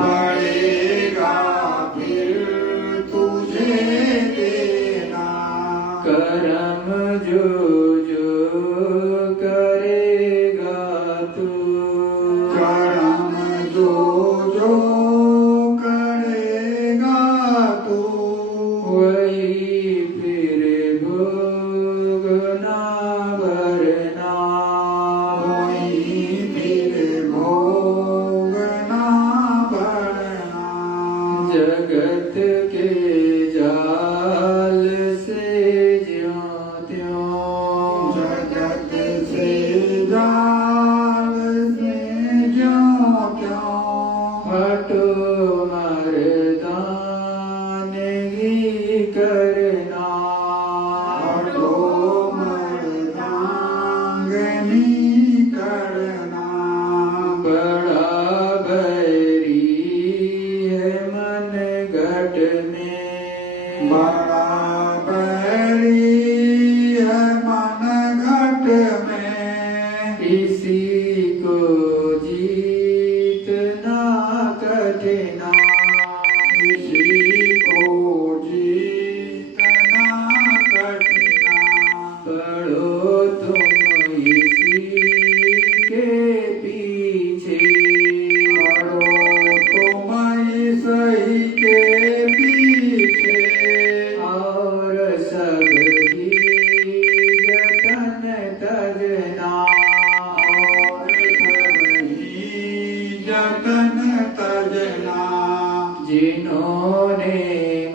पड़ेगा फिर तुझे देना। कर्म जो जो करेगा तू, कर्म जो जो करेगा तू, वही फिर भोगना भरना, वही फिर भोगना भरना। जगत के जाल से ज्यों त्यों, जगत से जाल से ज्यों त्यों, हटो कठिना इसी को जीतना कठिना पढ़ो तुम इसी के पीछे पढ़ो तुम सही के पीछे और सब ही जतन तजना और सबही जतन तजना जिन्होंने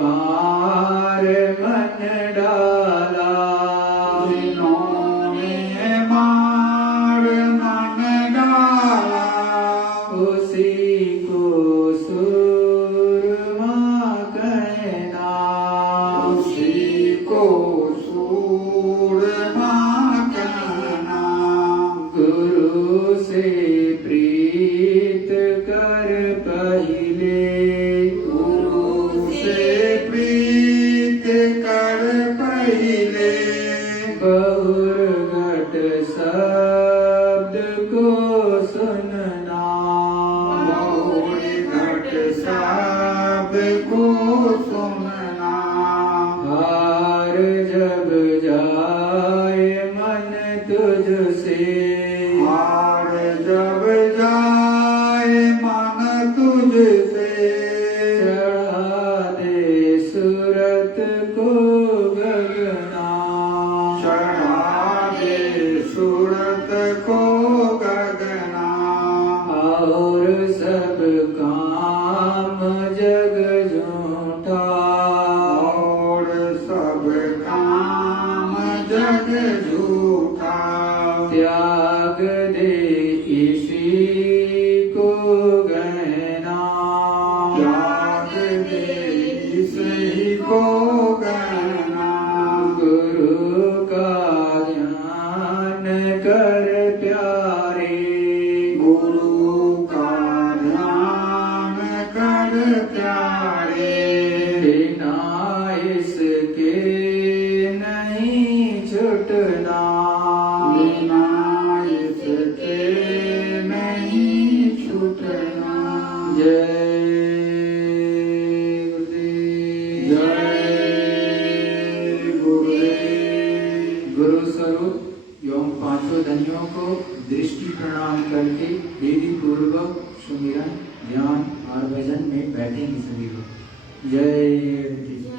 मार मन डाला जिन्होंने मार मन डाला उसी को सुरमा कहना उसी को सूरमा कहना गुरु से प्रीत कर पहिले गुरु से प्रीत कर पहिले बहुर घट शब्द को सुनना बहुर घट शब्द को सुनना हार जब जाए मन तुझसे हार जब जाए मन तुझसे चढ़ा दे सूरत को गगना चढ़ा दे सूरत को गगना और सब काम जग झूठा और सब काम जग झूठा त्याग दे इसी को गहना त्याग दे इसी को गहना गुरु का ध्यान कर प्यारे गुरु का ध्यान कर प्यारे बिना इसके नहीं छुटना बिना इसके नहीं छूटना जय गुरुदेव जय गुरुदेव गुरु स्वरूप एवं पांचों धनियों को दृष्टि प्रणाम करके विधि पूर्वक सुमिरन ध्यान और भजन में बैठेंगे सभी लोग जय गुरुदेव।